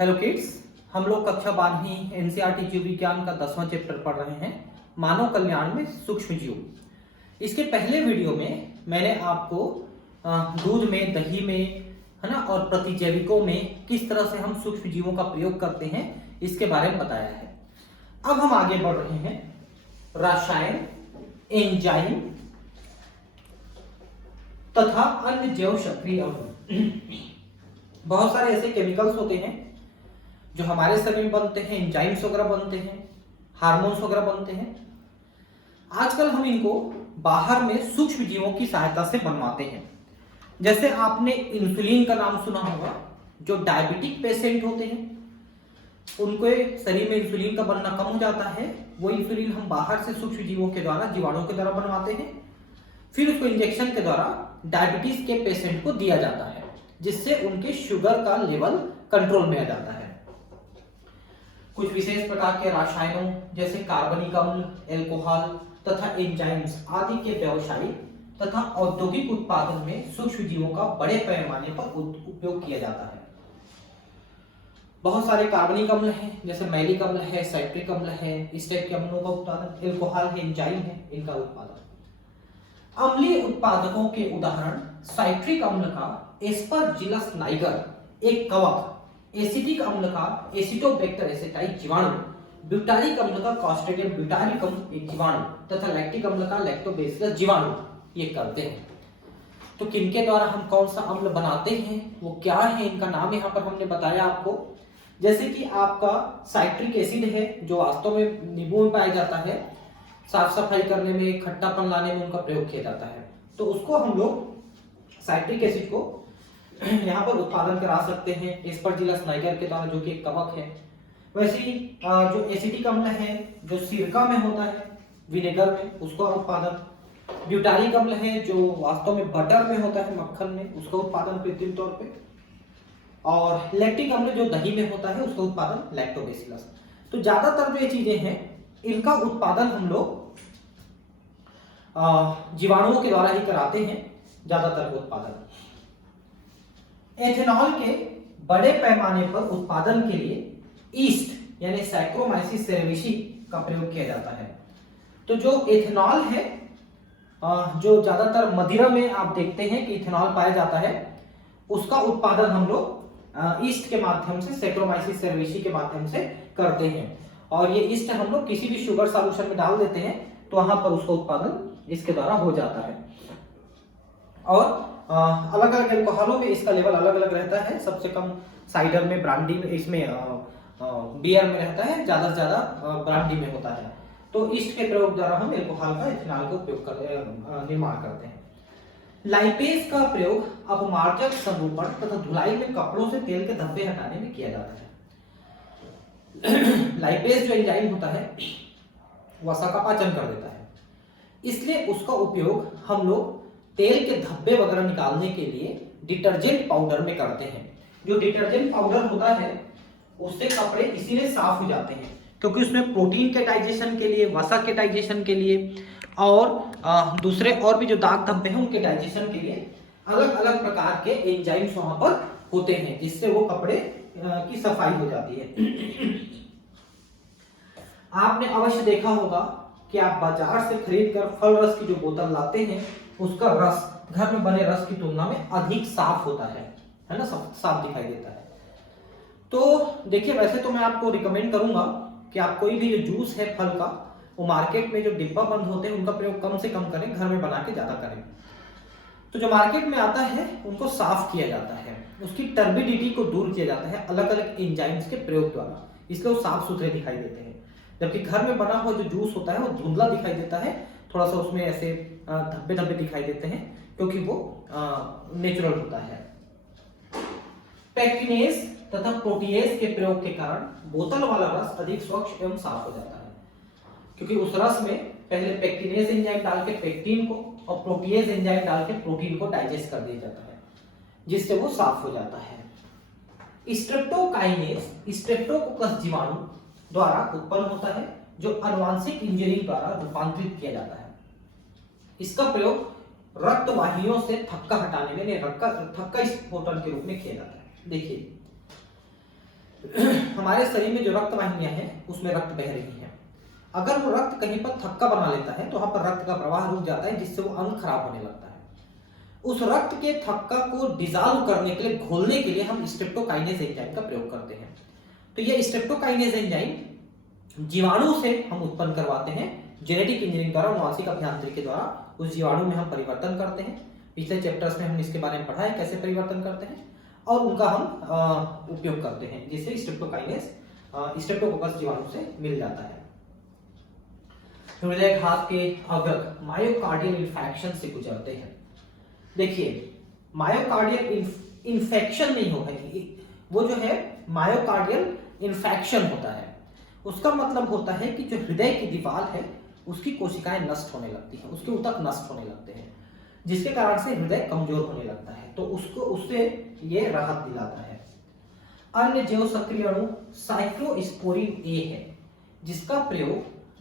Hello kids, हम लोग कक्षा 12वीं एनसीईआरटी जीव विज्ञान का 10वां चैप्टर पढ़ रहे हैं, मानव कल्याण में सूक्ष्म जीव। इसके पहले वीडियो में मैंने आपको दूध में, दही में, है ना, और प्रतिजैविकों में किस तरह से हम सूक्ष्म जीवों का प्रयोग करते हैं इसके बारे में बताया है। अब हम आगे बढ़ रहे हैं रसायन, एंजाइम तथा अन्य जैव सक्रिय अणु। बहुत सारे ऐसे केमिकल्स होते हैं जो हमारे शरीर में बनते हैं, एंजाइम्स वगैरह बनते हैं, हार्मोन्स वगैरह बनते हैं। आजकल हम इनको बाहर में सूक्ष्म जीवों की सहायता से बनवाते हैं। जैसे आपने इंसुलिन का नाम सुना होगा। जो डायबिटिक पेशेंट होते हैं उनके शरीर में इंसुलिन का बनना कम हो जाता है। वो इंसुलिन हम बाहर से सूक्ष्म जीवों के द्वारा, जीवाणुओं के द्वारा बनवाते हैं। फिर उसको इंजेक्शन के द्वारा डायबिटीज के पेशेंट को दिया जाता है, जिससे उनके शुगर का लेवल कंट्रोल में आ जाता है। कुछ विशेष प्रकार के रसायनों जैसे कार्बनिक अम्ल, एल्कोहल तथा एंजाइम्स आदि के व्यावसायिक तथा औद्योगिक उत्पादन में सूक्ष्म जीवों का बड़े पैमाने पर उपयोग किया जाता है। बहुत सारे कार्बनिक अम्ल हैं, जैसे मैलिक अम्ल है, साइट्रिक अम्ल है। इस टाइप के अम्लों का उत्पादन, एल्कोहल है, एंजाइम है, इनका उत्पादन। अम्लीय उत्पादकों के उदाहरण साइट्रिक अम्ल का एस्परजिलस नाइगर एक कवक, एसिटिक अम्ल का एसिटोबैक्टर एसिटाई जीवाणु, ब्यूटारिक अम्ल का क्लॉस्ट्रिडियम ब्यूटारिकम एक जीवाणु तथा लैक्टिक अम्ल का लैक्टोबैसिलस जीवाणु ये करते हैं। तो किनके द्वारा हम कौन सा अम्ल बनाते हैं, वो क्या है, इनका नाम यहाँ पर हमने बताया आपको। जैसे कि आपका साइट्रिक एसिड है, जो वास्तव में नींबू में पाया जाता है। साफ सफाई करने में, खट्टापन लाने में उनका प्रयोग किया जाता है। तो उसको हम लोग साइट्रिक एसिड को यहाँ पर उत्पादन करा सकते हैं एस्परजिलस नाइगर के द्वारा, जो कि एक कवक है। वैसे ही जो एसिटिक अम्ल है, जो सिरका में होता है, विनेगर में, उसका उत्पादन। ब्यूटारिक अम्ल है, जो वास्तव में बटर में होता है, मक्खन में, उसका उत्पादन कृत्रिम तौर पे। और लैक्टिक अम्ल जो दही में होता है, उसका उत्पादन लैक्टोबैसिलस। तो ज्यादातर जो ये चीजें हैं, इनका उत्पादन हम लोग जीवाणुओं के द्वारा ही कराते हैं, ज्यादातर उत्पादन। एथेनॉल के बड़े पैमाने पर उत्पादन के लिए ईस्ट यानी सैक्रोमाइसिस सेरेविसी का प्रयोग किया जाता है। तो जो एथेनॉल है, जो ज्यादातर मदिरा में आप देखते हैं कि इथेनॉल पाया जाता है, उसका उत्पादन हम लोग ईस्ट के माध्यम से, सैक्रोमाइसिस सेरेविसी के माध्यम से करते हैं। और ये ईस्ट हम लोग किसी भी शुगर सॉल्यूशन में डाल देते हैं तो वहां पर उसका उत्पादन इसके द्वारा हो जाता है। और अलग अलग एल्कोहलों में इसका लेवल अलग अलग रहता है। सबसे कम साइडर में, ब्रांडी में, इसमें बियर में रहता है, ज्यादा से ज्यादा ब्रांडी में होता है। तो ईस्ट के प्रयोग द्वारा हम एल्कोहल का, इथेनॉल का उपयोग निर्माण करते हैं। लाइपेज का प्रयोग अपमार्जक, संरूपण तथा धुलाई में कपड़ों से तेल के धब्बे हटाने में किया जाता है। लाइपेज जो एंजाइम होता है, वसा का पाचन कर देता है, इसलिए उसका उपयोग हम लोग तेल के धब्बे वगैरह निकालने के लिए डिटर्जेंट पाउडर में करते हैं। जो डिटर्जेंट पाउडर होता है, उससे कपड़े इसीलिए साफ हो जाते हैं क्योंकि उसमें प्रोटीन के डाइजेशन के लिए, वसा के डाइजेशन के लिए और दूसरे और भी जो दाग धब्बे हैं उनके डाइजेशन के लिए अलग अलग प्रकार के एंजाइम्स वहां पर होते हैं, जिससे वो कपड़े की सफाई हो जाती है। आपने अवश्य देखा होगा कि आप बाजार से खरीद कर फल रस की जो बोतल लाते हैं, उसका रस घर में बने रस की तुलना में अधिक साफ होता है ना, साफ दिखाई देता है। तो देखिए, वैसे तो मैं आपको रिकमेंड करूंगा कि आप कोई भी जो जूस है फल का, वो मार्केट में जो डिब्बा बंद होते हैं उनका प्रयोग कम से कम करें, घर में बना के ज्यादा करें। तो जो मार्केट में आता है उनको साफ किया जाता है, उसकी टर्बिडिटी को दूर किया जाता है अलग अलग एंजाइम्स के प्रयोग द्वारा, इसलिए वो साफ सुथरे दिखाई देते हैं। जबकि घर में बना हुआ जो जूस होता है वो धुंधला दिखाई देता है, थोड़ा सा उसमें ऐसे धब्बे धब्बे दिखाई देते हैं, क्योंकि वो नेचुरल होता है। पेक्टिनेज तथा प्रोटीएज के प्रयोग के कारण बोतल वाला रस अधिक स्वच्छ एवं साफ हो जाता है, क्योंकि उस रस में पहले पेक्टिनेज एंजाइम डाल के पेक्टिन को और प्रोटीएज एंजाइम डाल के प्रोटीन को डाइजेस्ट कर दिया जाता है, जिससे वो साफ हो जाता है। स्ट्रेप्टोकाइनेज स्ट्रेप्टोकोकस जीवाणु द्वारा उत्पन्न होता है, जो आनुवांशिक इंजीनियरिंग द्वारा रूपांतरित किया जाता है। इसका प्रयोग रक्त वाहिनियों से थक्का हटाने में, थक्का स्फोटन के रूप में किया जाता है। देखिए, हमारे शरीर में जो रक्त वाहिनियां हैं उसमें रक्त बह रही है। अगर वो रक्त कहीं पर थक्का बना लेता है तो वहां पर रक्त का प्रवाह रुक जाता है, जिससे वो अंग खराब होने लगता है। उस रक्त के थक्का को डिसॉल्व करने के लिए, घोलने के लिए हम स्ट्रेप्टोकाइनेज एंजाइम का प्रयोग करते हैं। तो ये स्ट्रेप्टोकाइनेज एंजाइम जीवाणु से हम उत्पन्न करवाते हैं, जेनेटिक इंजीनियरिंग द्वारा, आनुवांशिक अभियांत्रिकी के द्वारा उस जीवाणु में हम परिवर्तन करते हैं। पिछले चैप्टर्स में हमने इसके बारे में पढ़ा है कैसे परिवर्तन करते हैं, और उनका हम उपयोग करते हैं, जिससे स्ट्रेप्टोकाइनेज स्ट्रेप्टोकोकस जीवाणु से मिल जाता है। हृदय घात के अग्रक मायोकार्डियल इन्फेक्शन से गुजरते हैं। देखिए, मायोकार्डियल इन्फेक्शन नहीं होगा, वो जो है मायोकार्डियल इन्फेक्शन होता है। उसका मतलब होता है कि जो हृदय की दीवार है उसकी कोशिकाएं नष्ट होने लगती हैं, उसके ऊतक नष्ट होने लगते हैं, जिसके कारण से हृदय कमजोर होने लगता है। तो उससे ये राहत दिलाता है। अन्य जैव सक्रिय अणु साइक्लोस्पोरिन ए है, जिसका प्रयोग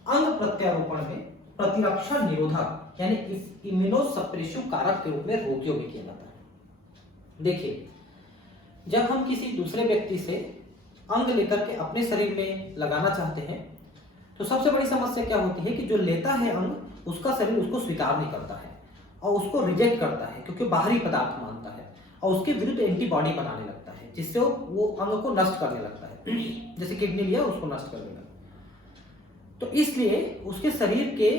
अंग प्रत्यारोपण में प्रतिरक्षा निरोधक यानी इम्यूनोसप्रेसिव कारक के रूप में रोगियों में किया जाता है। देखिए, जब हम किसी दूसरे व्यक्ति से अंग लेकर के अपने शरीर में लगाना चाहते हैं तो सबसे बड़ी समस्या क्या होती है कि जो लेता है अंग, उसका शरीर उसको स्वीकार नहीं करता है और उसको रिजेक्ट करता है, क्योंकि बाहरी पदार्थ मानता है और उसके विरुद्ध एंटीबॉडी बनाने लगता है, जिससे वो अंग को नष्ट करने लगता है। जैसे किडनी लिया, उसको नष्ट कर देगा। तो इसलिए उसके शरीर के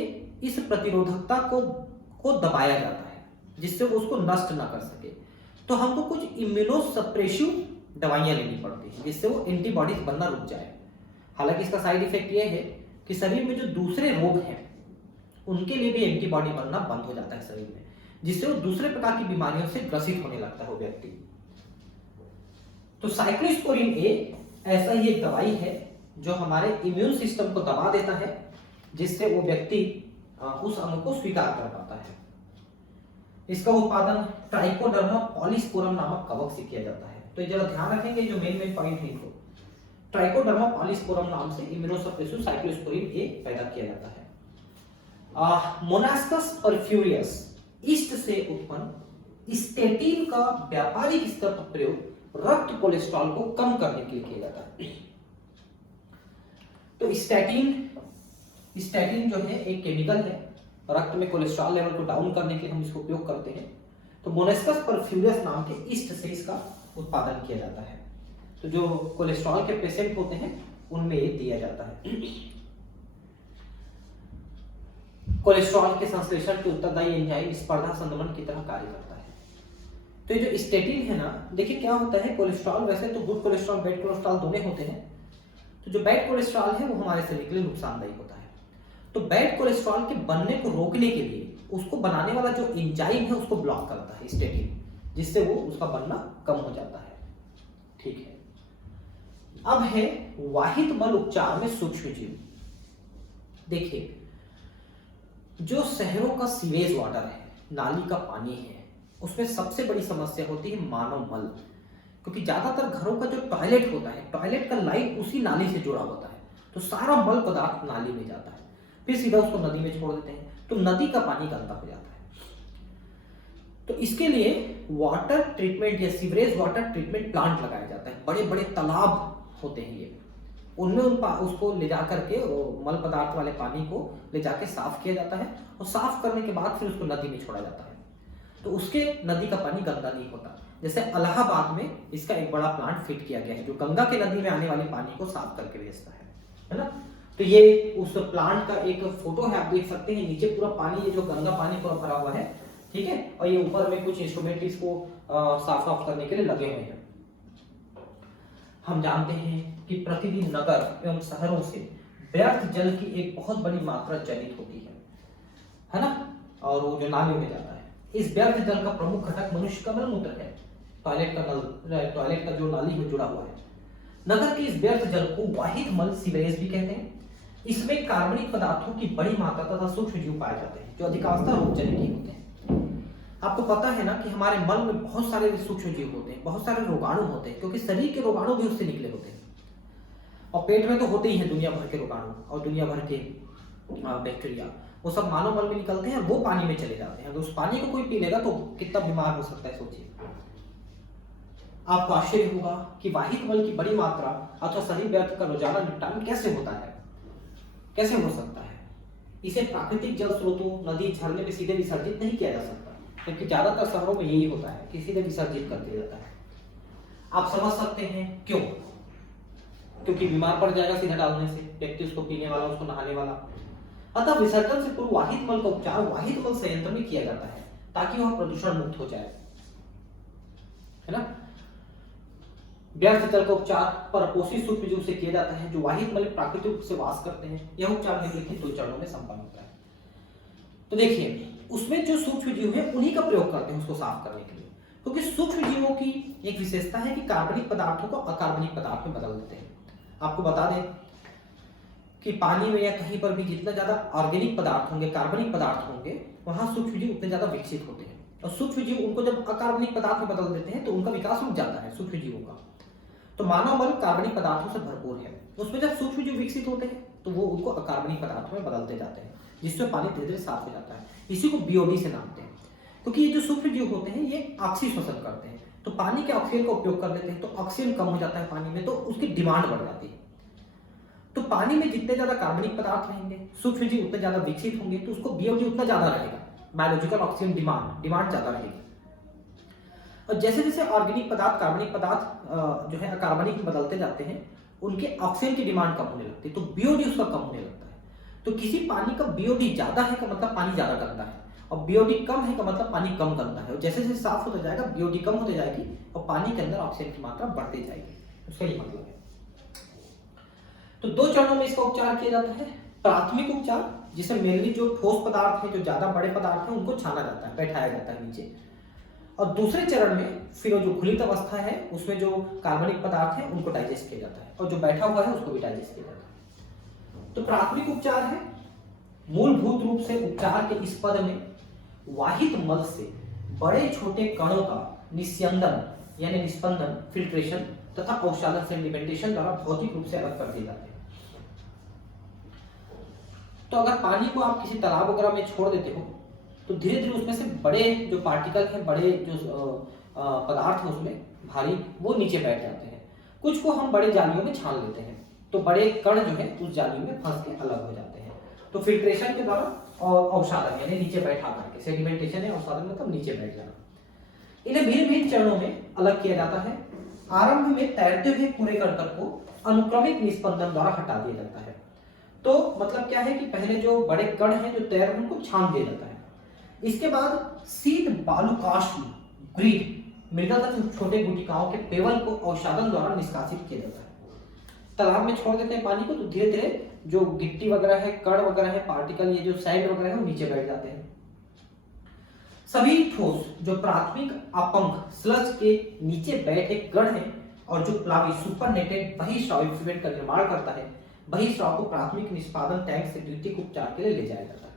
इस प्रतिरोधकता को दबाया जाता है, जिससे वो उसको नष्ट ना कर सके। तो हमको कुछ इम्यूनोसप्रेसिव दवाइयां लेनी पड़ती है, जिससे वो एंटीबॉडीज बनना रुक जाए। हालांकि इसका साइड इफेक्ट ये है कि शरीर में जो दूसरे रोग हैं उनके लिए भी एंटीबॉडी बनना बंद हो जाता है शरीर में, जिससे वो दूसरे प्रकार की बीमारियों से ग्रसित होने लगता है वो व्यक्ति। तो साइक्लोस्पोरिन ए ऐसा ही एक दवाई है जो हमारे इम्यून सिस्टम को दबा देता है, जिससे वो व्यक्ति उस अंग को स्वीकार कर पाता है। इसका उत्पादन ट्राइकोडर्मा पॉलीस्पोरम नामक कवक से किया जाता है। तो जरा ध्यान रखेंगे जो मेन पॉइंट है, इनको ट्राइकोडर्मा पॉलीस्पोरम नाम से इम्यूनोसप्रेसिव साइक्लोस्पोरिन ए पैदा किया जाता है। मोनास्कस परफ्यूरियस ईस्ट से उत्पन्न स्टेटिन का व्यापारिक स्तर पर प्रयोग रक्त कोलेस्ट्रॉल को कम करने के लिए किया जाता है। तो स्टैटिन जो है एक केमिकल है, रक्त में कोलेस्ट्रॉल लेवल को डाउन करने के लिए हम इसको उपयोग करते हैं। तो मोनास्कस परफ्यूरियस नाम के ईस्ट से इसका उत्पादन किया जाता है। तो जो कोलेस्ट्रॉल के पेशेंट होते हैं उनमें ये दिया जाता है। कोलेस्ट्रॉल के संश्लेषण के उत्तरदायी एंजाइम स्पर्धा संदमन की तरह कार्य करता है। तो ये जो स्टेटिन है ना, देखिए क्या होता है, कोलेस्ट्रॉल वैसे तो गुड कोलेस्ट्रॉल बैड कोलेस्ट्रॉल दोनों होते हैं। तो जो बैड कोलेस्ट्रॉल है वो हमारे शरीर के लिए नुकसानदायी होता है। तो बैड कोलेस्ट्रॉल के बनने को रोकने के लिए उसको बनाने वाला जो एंजाइम है उसको ब्लॉक करता है स्टेटिन, जिससे वो उसका बनना कम हो जाता है। ठीक है, अब है वाहित मल उपचार में सूक्ष्म जीव। देखिए, जो शहरों का सीवेज वाटर है, नाली का पानी है, उसमें सबसे बड़ी समस्या होती है मानव मल, क्योंकि ज्यादातर घरों का जो टॉयलेट होता है, टॉयलेट का लाइन उसी नाली से जुड़ा होता है। तो सारा मल पदार्थ नाली में जाता है, फिर सीधा उसको नदी में छोड़ देते हैं, तो नदी का पानी गंदा हो जाता है। तो इसके लिए वाटर ट्रीटमेंट या सीवरेज वाटर ट्रीटमेंट प्लांट लगाया जाता है। बड़े बड़े तालाब होते हैं ये, उनमें उसको ले जा करके मल पदार्थ वाले पानी को ले जाके साफ किया जाता है, और साफ करने के बाद फिर उसको नदी में छोड़ा जाता है। तो उसके नदी का पानी गंदा नहीं होता। जैसे इलाहाबाद में इसका एक बड़ा प्लांट फिट किया गया है जो गंगा के नदी में आने वाले पानी को साफ करके भेजता है ना। तो ये उस प्लांट का एक फोटो है, आप देख सकते हैं। नीचे पूरा पानी, ये जो गंगा पानी पूरा भरा हुआ है, ठीक है, और ये ऊपर में कुछ इंस्ट्रूमेंट इसको साफ करने के लिए लगे हुए हैं। हम जानते हैं कि प्रतिदिन नगर एवं शहरों से व्यर्थ जल की एक बहुत बड़ी मात्रा जनित होती है ना, और वो जो नालियों में जाता है। इस व्यर्थ जल का प्रमुख घटक मनुष्य का मलमूत्र है। टॉयलेट का जो नाली में जुड़ा हुआ है। नगर के इस व्यर्थ जल को वाहित मल सीवरेज भी कहते हैं। इसमें कार्बनिक पदार्थों की बड़ी मात्रा तथा सूक्ष्म जीव पाए जाते हैं जो अधिकांशतः रोगजनक होते हैं। आपको पता है ना कि हमारे मल में बहुत सारे सूक्ष्म जीव होते हैं, बहुत सारे रोगाणु होते हैं, क्योंकि शरीर के रोगाणु भी उससे निकले होते हैं। और पेट में तो होते ही हैं दुनिया भर के रोगाणु और दुनिया भर के बैक्टीरिया, वो सब मानव मल में निकलते हैं और वो पानी में चले जाते हैं। तो उस पानी को कोई पी लेगा तो कितना बीमार हो सकता है, सोचिए। आपको आश्चर्य होगा कि वाहित मल की बड़ी मात्रा अथवा शरीर व्यर्थ का रोजाना निपटान कैसे होता है, कैसे हो सकता है। इसे प्राकृतिक जल स्रोतों, नदी, झरने में सीधे विसर्जित नहीं किया जा सकता, क्योंकि ज्यादातर शहरों में यही होता है कि सीधे विसर्जित कर दिया जाता है। आप समझ सकते हैं क्यों, क्योंकि बीमार पड़ जाएगा सीधा डालने से, व्यक्ति उसको पीने वाला, उसको नहाने वाला। अतः विसर्जन से पूर्व वाहित मल का उपचार वाहित मल संयंत्र में किया जाता है ताकि वह प्रदूषण मुक्त हो जाए, है ना। व्यर्थ जल का उपचार परपोषित सूक्ष्मजीव से किया जाता है जो वाहित मल प्राकृतिक रूप से वास करते हैं। यह उपचार निम्नलिखित 2 चरणों में संपन्न होता है। तो देखिए, उसमें जो सूक्ष्मजीव है उन्हीं का प्रयोग करते हैं उसको साफ करने के लिए, क्योंकि सूक्ष्मजीवों की एक विशेषता है कि कार्बनिक पदार्थों को अकार्बनिक पदार्थ में बदल देते हैं। आपको बता दें कि पानी में या कहीं पर भी जितना ज्यादा ऑर्गेनिक पदार्थ होंगे, कार्बनिक पदार्थ होंगे, वहां सूक्ष्मजीव उतने ज्यादा विकसित होते हैं। और सूक्ष्मजीव उनको जब अकार्बनिक पदार्थ में बदल देते हैं तो उनका विकास रुक जाता है सूक्ष्मजीवों का। तो मानव मल कार्बनिक पदार्थों से भरपूर है, उसमें जब सूक्ष्मजीव विकसित होते हैं तो वो उनको अकार्बनिक पदार्थों में बदलते जाते हैं, जिससे पानी धीरे धीरे साफ हो जाता है। इसी को बीओडी से नापते हैं, क्योंकि ये जो सूक्ष्मजीव होते हैं ये ऑक्सीजन शोषण करते हैं, तो पानी के ऑक्सीजन का उपयोग कर लेते हैं, तो ऑक्सीजन कम हो जाता है पानी में, तो उसकी डिमांड बढ़ जाती है। तो पानी में जितने ज्यादा कार्बनिक पदार्थ रहेंगे, सूक्ष्मजीव उतने ज्यादा विकसित होंगे, तो उसको बीओडी उतना ज्यादा रहेगा, बायोलॉजिकल ऑक्सीजन डिमांड ज्यादा रहेगी। और जैसे जैसे ऑर्गेनिक पदार्थ कार्बनिक पदार्थ जो है अकार्बनिक में बदलते जाते हैं, उनके ऑक्सीजन की डिमांड कम होने लगती है, तो बीओडी उसका कम होने लगता है। तो किसी पानी का बीओडी ज्यादा है का मतलब पानी ज्यादा गंदा है, और बीओडी कम है का मतलब पानी कम गंदा है। और जैसे जैसे साफ होता जाएगा बीओडी कम होती जाएगी और पानी के अंदर ऑक्सीजन की मात्रा बढ़ती जाएगी, उसका ये मतलब है। तो 2 चरणों में इसका उपचार किया जाता है। प्राथमिक उपचार, जिसमें मेनली जो ठोस पदार्थ है, जो ज्यादा बड़े पदार्थ है, उनको छाना जाता है, बैठाया जाता है नीचे। और दूसरे चरण में फिर जो घुलित अवस्था है उसमें जो कार्बनिक पदार्थ है उनको डाइजेस्ट किया जाता है, और जो बैठा हुआ है उसको भी डाइजेस्ट किया जाता है। तो प्राथमिक उपचार है, मूलभूत रूप से उपचार के इस पद में वाहित मल से बड़े छोटे कणों का निस्यंदन यानी निस्पंदन, फिल्ट्रेशन तथा औषधान सेडिमेंटेशन द्वारा भौतिक रूप से अलग कर दिए जाते हैं। तो अगर पानी को आप किसी तालाब वगैरह में छोड़ देते हो तो धीरे धीरे उसमें से बड़े जो पार्टिकल हैं, बड़े जो पदार्थ हैं उसमें भारी, वो नीचे बैठ जाते हैं। कुछ को हम बड़े जालियों में छान लेते हैं, तो बड़े कण जो है उस जालियों में फंस के अलग हो जाते हैं। तो फिल्ट्रेशन के द्वारा और औषधान यानी नीचे बैठा करके, सेडिमेंटेशन है औषधान मतलब नीचे बैठ जाना। इन्हें भिन्न भिन्न चरणों में अलग किया जाता है। आरंभ में तैरते हुए पूरे कण को अनुक्रमिक निस्पंदन द्वारा हटा दिया जाता है। तो मतलब क्या है कि पहले जो बड़े कण हैं जो तैर उनको छान दिया जाता है। इसके बाद शीत बालुकाश ग्रीड मृदा तथा छोटे गुटिकाओं के पेवल को औषधान द्वारा निष्कासित किया जाता है। तालाब में छोड़ देते हैं पानी को तो धीरे धीरे जो गिट्टी वगैरह है, कण वगैरह है, पार्टिकल, ये जो सैंड वगैरह है वो नीचे बैठ जाते हैं। सभी ठोस जो प्राथमिक अपंग स्लज के नीचे बैठे कण हैं और जो प्लावी सुपरनेटेड बहिस्राव इफ्लुएंट का निर्माण करता है, बहिस्राव को प्राथमिक निष्पादन टैंक से द्वितीयक उपचार के लिए ले जाया जाता है।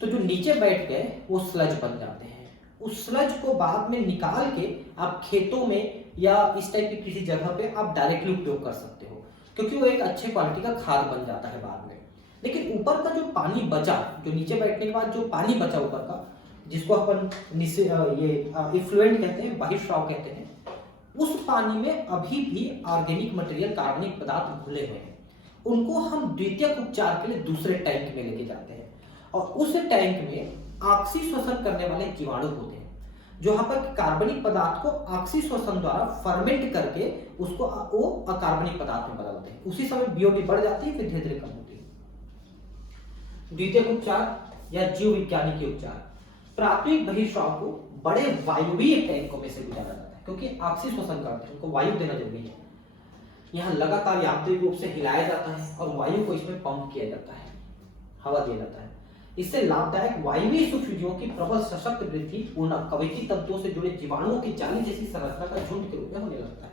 तो जो नीचे बैठ गए वो स्लज बन जाते हैं। उस स्लज को बाद में निकाल के आप खेतों में या इस टाइप की किसी जगह पे आप डायरेक्टली उपयोग कर सकते हो, क्योंकि वो एक अच्छे क्वालिटी का खाद बन जाता है बाद में। लेकिन ऊपर का जो पानी बचा, जो नीचे बैठने के बाद जो पानी बचा ऊपर का, जिसको अपन ये इफ्लुएंट कहते हैं, बहिस्राव कहते हैं, उस पानी में अभी भी ऑर्गेनिक मटेरियल, कार्बनिक पदार्थ घुले हुए हैं। उनको हम द्वितीयक उपचार के लिए दूसरे टैंक में लेके जाते हैं, और उस टैंक में ऑक्सीशोषण करने वाले जीवाणु होते हैं, जो यहाँ पर कार्बनिक पदार्थ को ऑक्सीशोषण द्वारा फर्मेंट करके उसको वो अकार्बनिक पदार्थ में बदलते हैं। उसी समय बीओडी बढ़ जाती है, फिर धीरे धीरे कम होती है। द्वितीयक उपचार या जीव विज्ञानिक उपचार, प्राथमिक बहिस्राव को बड़े वायुवीय टैंकों में से गुजारा जाता है, क्योंकि ऑक्सीशोषण करते हैं, उनको वायु देना जरूरी है। यहाँ लगातार यांत्रिक रूप से हिलाया जाता है और वायु को इसमें पंप किया जाता है, हवा दिया जाता है। इससे लाभदायक वायवीय सूक्ष्मजीवों की प्रबल सशक्त वृद्धि पूर्ण कवची तंतुओं से जुड़े जीवाणुओं की जाली जैसी संरचना का झुंड के रूप में होने लगता है,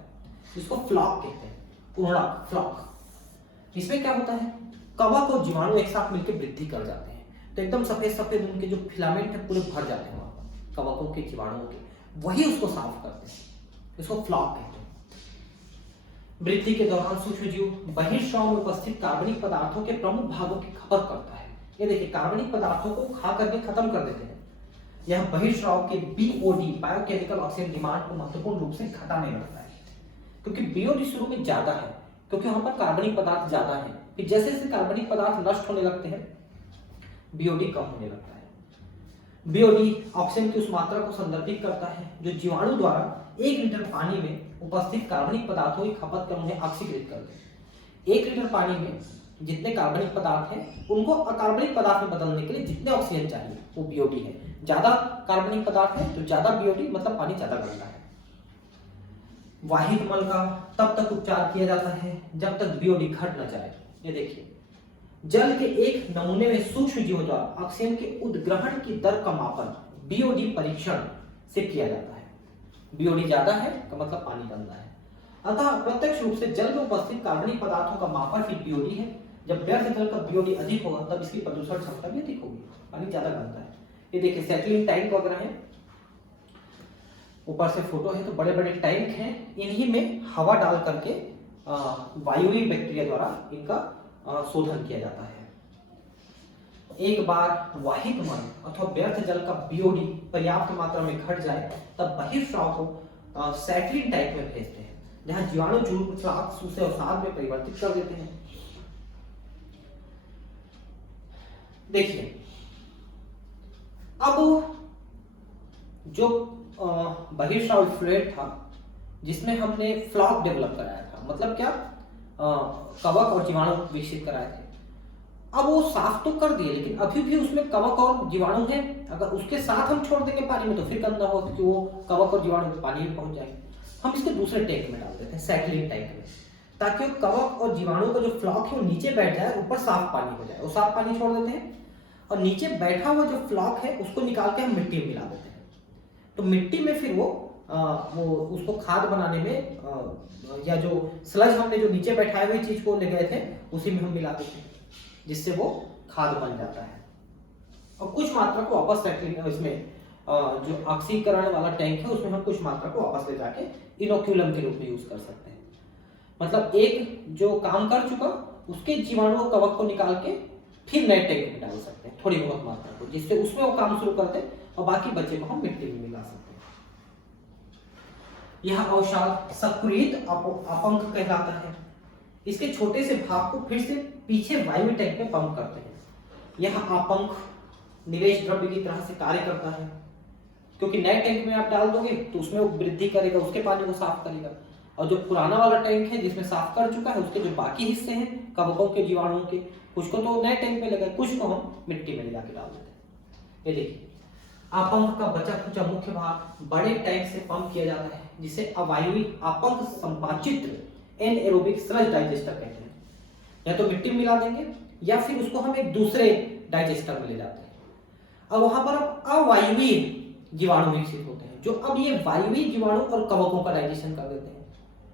जिसको फ्लॉक कहते हैं, पूर्णांक फ्लॉक। इसमें क्या होता है, कवक और जीवाणु एक साथ मिलकर वृद्धि कर जाते हैं, तो एकदम सफेद सफेद उनके जो फिलामेंट है पूरे भर जाते हैं कवकों के, जीवाणुओं के, वही उसको साफ करते हैं, इसको फ्लॉक कहते हैं। वृद्धि के दौरान सूक्ष्मजीव बहिर्स्राव में उपस्थित कार्बनिक पदार्थों के प्रमुख भागों की खपत करता है। ये देखिए, कार्बनिक पदार्थों को खा करके खत्म कर देते हैं, यह बहिर्स्राव के बीओडी बायोकेमिकल ऑक्सीजन डिमांड को महत्वपूर्ण रूप से घटाने लगता है, क्योंकि बीओडी शुरू में ज्यादा है, क्योंकि वहां पर कार्बनिक पदार्थ ज्यादा है। फिर जैसे जैसे कार्बनिक पदार्थ नष्ट होने लगते हैं, बीओडी कम होने लगता है। बीओडी ऑक्सीजन की उस मात्रा को संदर्भित करता है जो जीवाणु द्वारा 1 लीटर पानी में उपस्थित कार्बनिक पदार्थों की खपत कर उन्हें ऑक्सीकृत करते हैं। 1 लीटर पानी में जितने कार्बनिक पदार्थ हैं उनको अकार्बनिक पदार्थ में बदलने के लिए जितने ऑक्सीजन चाहिए वो बीओडी है। ज्यादा कार्बनिक पदार्थ है तो ज्यादा बीओडी, मतलब पानी ज्यादा गलता है। वाहित मल का तब तक उपचार किया जाता है जब तक बीओडी घट न जाए। ये देखिए, जल के एक नमूने में सूक्ष्म जीवों द्वारा ऑक्सीजन के उद्ग्रहण की दर का मापन बीओडी परीक्षण से किया जाता है। बीओडी ज्यादा है तो मतलब पानी गंदा है। अतः प्रत्यक्ष रूप से जल में उपस्थित कार्बनिक पदार्थों का मापन ही बीओडी है। जब व्यर्थ जल का बीओडी अधिक होगा तब इसकी प्रदूषण क्षमता भी अधिक होगी, पानी ज्यादा गंदा है। ये देखिए सेटलिंग टैंक वगैरह है, ऊपर से फोटो है, तो बड़े बड़े टैंक हैं, इन्हीं में हवा डाल करके वायुवी बैक्टीरिया द्वारा इनका शोधन किया जाता है। एक बार वाहित मल अथवा व्यर्थ जल का बीओडी पर्याप्त मात्रा में घट जाए तब बहिर्स्राव को सेटलिंग टैंक में भेजते हैं, जहां जीवाणु जून से अवसाद में परिवर्तित कर देते हैं। देखिए, अब जो बहिर्स्राव फ्लूइड था जिसमें हमने फ्लॉक डेवलप कराया था, मतलब क्या, कवक और जीवाणु विकसित कराए थे। अब वो साफ तो कर दिए, लेकिन अभी भी उसमें कवक और जीवाणु है। अगर उसके साथ हम छोड़ देंगे पानी में तो फिर गंदा होगा, क्योंकि वो कवक और जीवाणु पानी में पहुंच जाएंगे। हम इसको दूसरे टैंक में डाल देते हैं, सेटलिंग टैंक में, ताकि वो कवक और जीवाणु का जो फ्लॉक है वो नीचे बैठ जाए, ऊपर साफ पानी हो जाए। वो साफ पानी छोड़ देते हैं और नीचे बैठा हुआ जो फ्लॉक है उसको निकाल के हम मिट्टी में मिला देते हैं। तो मिट्टी में फिर वो उसको खाद बनाने में या जो स्लज हमने जो नीचे बैठाए हुए चीज को ले गए थे उसी में हम मिला देते हैं, जिससे वो खाद बन जाता है। और कुछ मात्रा को वापस सेटलिंग इसमें जो ऑक्सीकरण वाला टैंक है उसमें हम कुछ मात्रा को वापस ले जाके इनोक्यूलम के रूप में यूज कर सकते हैं। मतलब एक जो काम कर चुका उसके जीवाणु कवक को निकाल के फिर नए टैंक में डाल सकते हैं थोड़ी बहुत मात्रा को, जिससे उसमें वो काम शुरू करते हैं और बाकी बचे को हम मिट्टी में मिला सकते हैं। यह अवसाद सकृत अपंख कहलाता है। इसके छोटे से भाग को फिर से पीछे वायु टैंक में पंप करते हैं। यह अपंख निवेश द्रव्य की तरह से कार्य करता है, क्योंकि नए टैंक में आप डाल दोगे तो उसमें वो वृद्धि करेगा, उसके पानी को साफ करेगा। और जो पुराना वाला टैंक है जिसमें साफ कर चुका है उसके जो बाकी हिस्से हैं कवकों के, जीवाणुओं के, कुछ को तो नए टैंक में लगा, कुछ को हम मिट्टी में ले जाके डाल देते हैं। ये देखिए, अपंख का बचा खुचा मुख्य भाग बड़े टैंक से पंप किया जाता है, जिसे अवायवीय अपंख संपाचित्र एनएरोबिक स्लज डाइजेस्टर कहते हैं। या तो मिट्टी में मिला देंगे या फिर उसको हम एक दूसरे डाइजेस्टर में ले जाते हैं। अब वहां पर अवायवीय जीवाणु विकसित होते हैं, जो अब ये वायवीय जीवाणु और कवकों का डाइजेशन कर देते हैं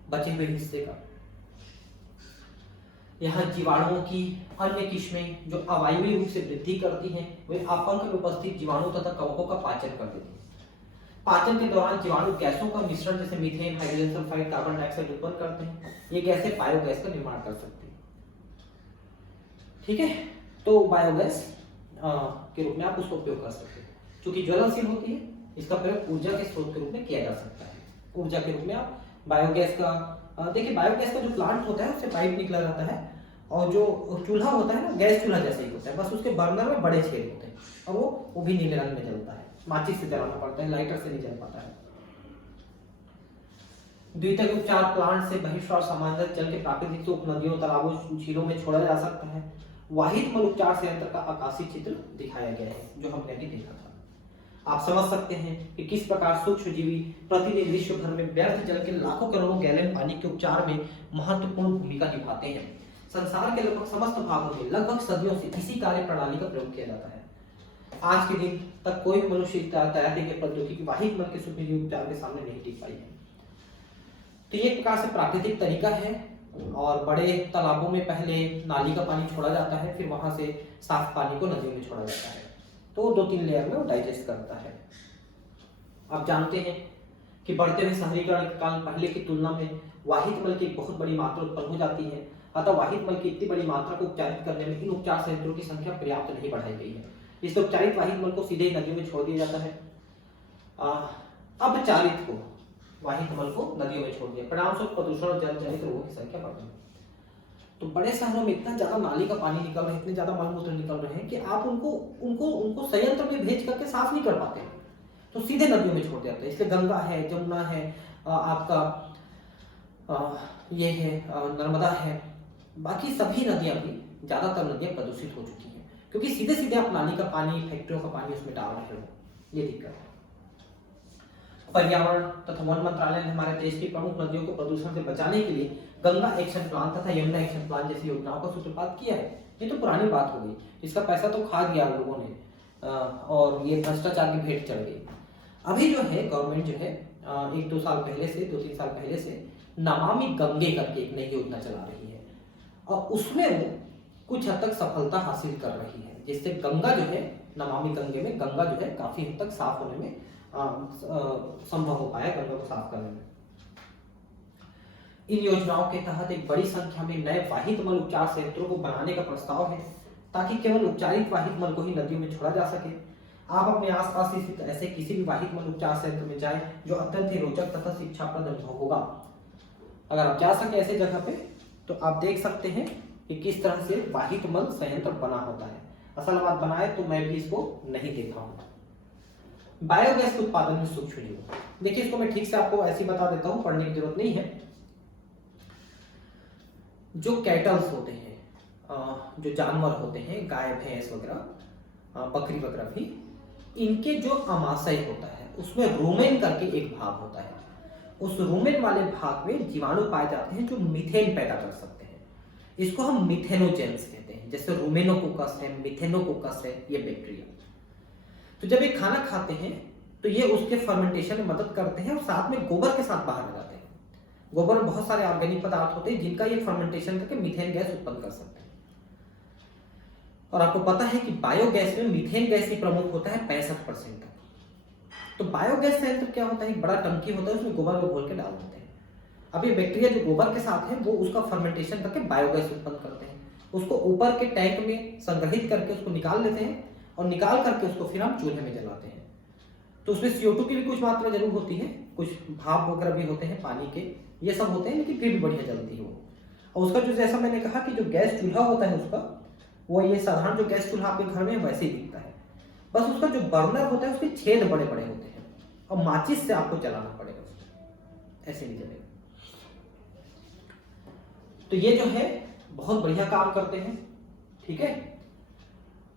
बचे हुए हिस्से का। यहाँ जीवाणुओं की अन्य किस्में जो अवायवीय रूप से वृद्धि करती हैं वे अपंख में उपस्थित जीवाणु तथा कवकों का पाचन कर देती हैं। पाचन के दौरान जीवाणु गैसों का मिश्रण जैसे methane, hydrogen sulphide, carbon dioxide उत्पन्न करते हैं। ये गैसें बायोगैस का निर्माण कर सकती हैं। ठीक है, तो बायोगैस के रूप में आप उसका उपयोग कर सकते हैं। क्योंकि ज्वलनशील होती है, इसका प्रयोग ऊर्जा के स्रोत के रूप में किया जा सकता है। ऊर्जा के रूप में आप बायोगैस का देखिए, बायोगैस का जो प्लांट होता है उससे पाइप निकला रहता है, और जो चूल्हा होता है ना, गैस चूल्हा जैसे ही होता है, बस उसके बर्नर में बड़े छेद होते हैं और वो भी नीले रंग में जलता है। माचिस से जलाना पड़ता है, लाइटर से नहीं जल पाता है। द्वितीयक उपचार प्लांट से बहिर्स्राव सामान्यतः जल के प्राकृतिक स्रोत नदियों, तालाबों, झीलों में छोड़ा जा सकता है। वाहित मल उपचार संयंत्र का आकाशीय चित्र दिखाया गया है जो हमने अभी देखा था। आप समझ सकते हैं कि किस प्रकार सूक्ष्मजीवी प्रतिदिन विश्व भर में व्यर्थ जल के लाखों करोड़ों गैलन पानी के उपचार में महत्वपूर्ण भूमिका निभाते हैं। संसार के लगभग समस्त भागों में लगभग सदियों से इसी कार्य प्रणाली का प्रयोग किया जाता है। आज के दिन तक कोई मनुष्य तैयारी के प्रौद्योगिकी वाहित मल के सूक्ष्मजीवी उपचार के सामने नहीं टिक पाई है। तो ये एक प्रकार से प्राकृतिक तरीका है, और बड़े तालाबों में पहले नाली का पानी छोड़ा जाता है, फिर वहां से साफ पानी को नदियों में छोड़ा जाता है, तो 2-3 लेयर में वो डाइजेस्ट करता है। आप जानते हैं कि बढ़ते हुए शहरीकरण के कारण पहले की तुलना में वाहित मल की बहुत बड़ी मात्रा उत्पन्न हो जाती है। अतः वाहित मल की इतनी बड़ी मात्रा को उपचारित करने में इन उपचार संयंत्रों की संख्या पर्याप्त नहीं बढ़ाई गई है। इस उपचारित वाहित मल को सीधे नदियों में छोड़ दिया जाता है। अपचारित को वाहित मल को नदियों में छोड़ दिया, परिणाम स्वरूप प्रदूषण और जल जनित रोगों की संख्या बढ़ रही है। तो बड़े शहरों में इतना ज्यादा नाली का पानी निकल रहा है, इतने ज्यादा मलमूत्र निकल रहे हैं कि आप उनको उनको उनको संयंत्र में भेज करके साफ नहीं कर पाते, तो सीधे नदियों में छोड़ देते हैं। इसलिए गंगा है, जमुना है, आपका ये है नर्मदा है, बाकी सभी नदियां भी, ज्यादातर नदियां प्रदूषित हो चुकी हैं, क्योंकि सीधे सीधे आप नाली का पानी, फैक्ट्रियों का पानी उसमें डाल रहे हो, ये दिक्कत है। पर्यावरण तथा वन मंत्रालय ने हमारे देश की प्रमुख नदियों को प्रदूषण से बचाने के लिए गंगा एक्शन प्लान तथा यमुना एक्शन प्लान जैसी योजनाओं का सूत्रपात किया है। ये तो पुरानी बात हो गई, इसका पैसा तो खा दिया लोगों ने और ये भ्रष्टाचार की भेंट चढ़ गई। अभी जो है गवर्नमेंट जो है 1-2 साल पहले से, 2-3 साल पहले से नमामि गंगे करके एक नई योजना चला रही है और उसमें वो कुछ हद तक सफलता हासिल कर रही है, जिससे गंगा जो है, नमामि गंगे में गंगा जो है काफी हद तक साफ होने में संभव हो पाया, गंगा को साफ करने में। इन योजनाओं के तहत एक बड़ी संख्या में नए वाहित मल उपचार संयंत्रों को बनाने का प्रस्ताव है, ताकि केवल उपचारित वाहित मल को ही नदियों में छोड़ा जा सके। आप अपने आसपास स्थित ऐसे किसी भी वाहित मल उपचार संयंत्र में जाएं जो अत्यंत ही रोचक तथा शिक्षाप्रद अनुभव होगा। अगर आप जा सके ऐसे जगह पे तो आप देख सकते हैं कि किस तरह से वाहित मल संयंत्र बना होता है। असल बात बनाए तो मैं भी इसको नहीं देखा हूं। बायोगैस के उत्पादन में सूक्ष्म जीव, देखिए इसको मैं ठीक से आपको ऐसे बता देता हूं, पढ़ने की जरूरत नहीं है। जो कैटल्स होते हैं, जो जानवर होते हैं, गाय भैंस वगैरह, बकरी वगैरह भी, इनके जो अमाशय होता है उसमें रूमेन करके एक भाग होता है। उस रूमेन वाले भाग में जीवाणु पाए जाते हैं जो मीथेन पैदा कर सकते हैं। इसको हम मिथेनोजेंस कहते हैं, जैसे रूमेनोकोकस है, मिथेनोकोकस है, ये बैक्टीरिया। तो जब ये खाना खाते हैं तो ये उसके फर्मेंटेशन में मदद करते हैं और साथ में गोबर के साथ बाहर आ जाते हैं। गोबर में बहुत सारे ऑर्गेनिक पदार्थ होते हैं जिनका ये फर्मेंटेशन करके मीथेन गैस उत्पन्न कर सकते हैं। और आपको पता है कि बायोगैस में मीथेन गैस ही प्रमुख होता है 65% तक। तो बायोगैस संयंत्र क्या होता है, एक बड़ा टंकी होता है, उसमें गोबर को घोल के डाल देते हैं। अब ये बैक्टीरिया जो गोबर के साथ है वो उसका फर्मेंटेशन करके बायोगैस उत्पन्न करते हैं। उसको ऊपर के टैंक में संग्रहित करके उसको निकाल लेते हैं और निकाल करके उसको फिर हम चूल्हे में जलाते हैं। तो उसमें CO2 की भी कुछ मात्रा जरूर होती है, कुछ भाप वगैरह भी होते हैं, पानी के, ये सब होते हैं, लेकिन फिर भी बढ़िया जलती है वो। और उसका जो, जैसा मैंने कहा कि जो गैस चूल्हा होता है उसका, वो ये साधारण जो गैस चूल्हा आपके घर में वैसे ही दिखता है, बस उसका जो बर्नर होता है उसके छेद बड़े बड़े होते हैं और माचिस से आपको जलाना पड़ेगा उसको, ऐसे नहीं जलेगा। तो ये जो है बहुत बढ़िया काम करते हैं, ठीक है।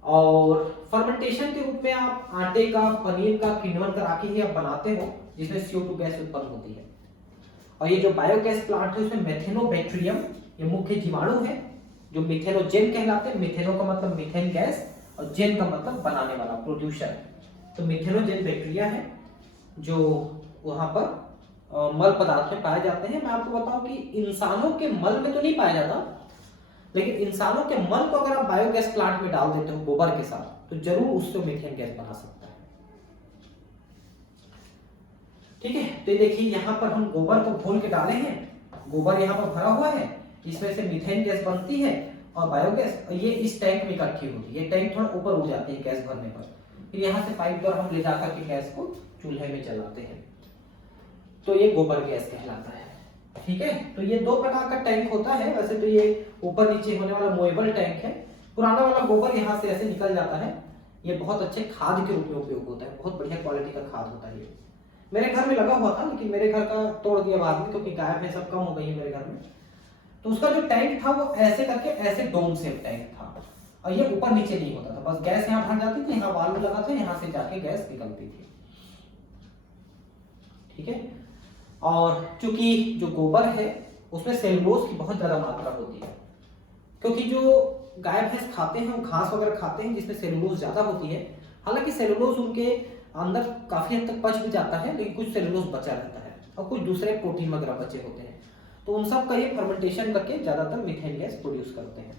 और फर्मेंटेशन के रूप में आप आटे का, पनीर का किण्वन करा के ही आप बनाते हो, जिसमें CO2 गैस उत्पन्न होती है। और ये जो बायोगैस प्लांट है उसमें मेथेनोबैक्टीरियम, ये मुख्य जीवाणु है जो मिथेनोजेन कहलाते हैं। मिथेनो का मतलब मीथेन गैस और जेन का मतलब बनाने वाला, प्रोड्यूसर। तो मिथेनोजेन बैक्टीरिया है जो वहां पर मल पदार्थ में पाए जाते हैं। मैं आपको बताऊं कि इंसानों के मल में तो नहीं पाया जाता, लेकिन इंसानों के मल को अगर आप बायोगैस प्लांट में डाल देते हो गोबर के साथ, तो जरूर उससे मीथेन गैस बना सकता है, ठीक है। तो देखिए यहाँ पर हम गोबर को घोल के डाले हैं, गोबर यहाँ पर भरा हुआ है, इसमें से मीथेन गैस बनती है और बायोगैस ये इस टैंक में इकट्ठी होती है। ये टैंक थोड़ा ऊपर उड़ जाती है गैस भरने पर, फिर यहाँ से पाइप द्वारा हम ले जाकर के गैस को चूल्हे में जलाते हैं, तो ये गोबर गैस कहलाता है, ठीक है। तो ये 2 प्रकार का टैंक होता है। वैसे तो ये ऊपर नीचे होने वाला मूवेबल टैंक है। पुराना वाला गोबर यहाँ से ऐसे निकल जाता है, ये बहुत अच्छे खाद के रूप में उपयोग होता है, बहुत बढ़िया क्वालिटी का खाद होता है। ये मेरे घर में लगा हुआ था, लेकिन मेरे घर का तोड़ दिया बाद में, क्योंकि गाय भैंस सब कम हो गई है मेरे घर में। तो उसका जो टैंक था वो ऐसे करके ऐसे डोम शेप टैंक था और ये ऊपर नीचे नहीं होता था, बस गैस यहाँ भर जाती थी, यहाँ वाल्व लगा था, यहाँ से जाके गैस निकलती थी, ठीक है। और चूंकि जो गोबर है उसमें सेलुलोज की बहुत ज्यादा मात्रा होती है, क्योंकि जो गाय भैंस खाते हैं वो घास वगैरह खाते हैं जिसमें सेलुलोज ज्यादा होती है। हालांकि सेलुलोज उनके अंदर काफी हद तक पच भी जाता है, लेकिन कुछ सेलुलोज बचा रहता है और कुछ दूसरे प्रोटीन वगैरह बचे होते हैं, तो उन सब का ये फर्मेंटेशन करके ज्यादातर मीथेन गैस प्रोड्यूस करते हैं।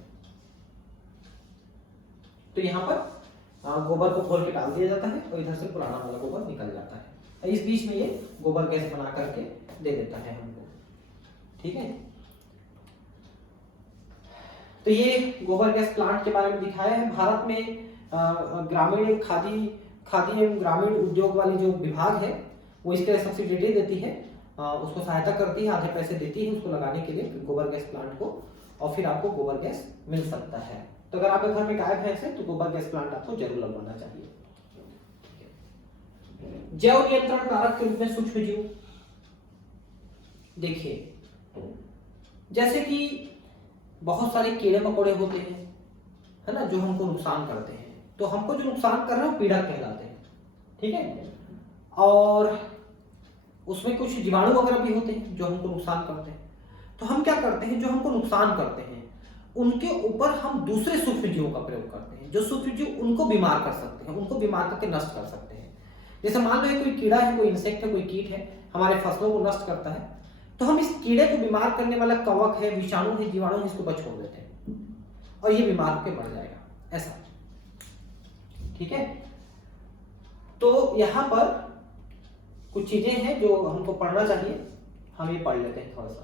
तो यहाँ पर गोबर को खोल के डाल दिया जाता है और इधर से पुराना वाला गोबर निकल जाता है, इस बीच में ये गोबर गैस बना करके दे देता है हमको, ठीक है। तो ये गोबर गैस प्लांट के बारे में दिखाया है। भारत में ग्रामीण खादी एवं ग्रामीण उद्योग वाली जो विभाग है वो इसके सब्सिडी देती है, उसको सहायता करती है, आधे पैसे देती है उसको लगाने के लिए गोबर गैस प्लांट को, और फिर आपको गोबर गैस मिल सकता है। तो अगर आपके घर में गाय भैंस है तो गोबर गैस प्लांट आपको जरूर लगवाना चाहिए। जैव नियंत्रण कारक के रूप में सूक्ष्म जीव, देखिए जैसे कि बहुत सारे कीड़े मकोड़े होते हैं, है ना, जो हमको नुकसान करते हैं, तो हमको जो नुकसान कर रहे हैं वो पीड़क कहलाते हैं, ठीक है। और उसमें कुछ जीवाणु वगैरह भी होते हैं जो हमको नुकसान करते हैं। तो हम क्या करते हैं, जो हमको नुकसान करते हैं उनके ऊपर हम दूसरे सूक्ष्म जीवों का प्रयोग करते हैं, जो सूक्ष्म जीव उनको बीमार कर सकते हैं, उनको बीमार करके नष्ट कर सकते हैं। जैसे मान लो कोई कीड़ा है, कोई इंसेक्ट है, कोई कीट है, हमारे फसलों को नष्ट करता है, तो हम इस कीड़े को बीमार करने वाला कवक है, विषाणु है, जीवाणु है, इसको बच छोड़ देते हैं और ये बीमार होकर मर जाएगा, ऐसा, ठीक है। तो यहां पर कुछ चीजें हैं जो हमको पढ़ना चाहिए, हम ये पढ़ लेते हैं थोड़ा सा।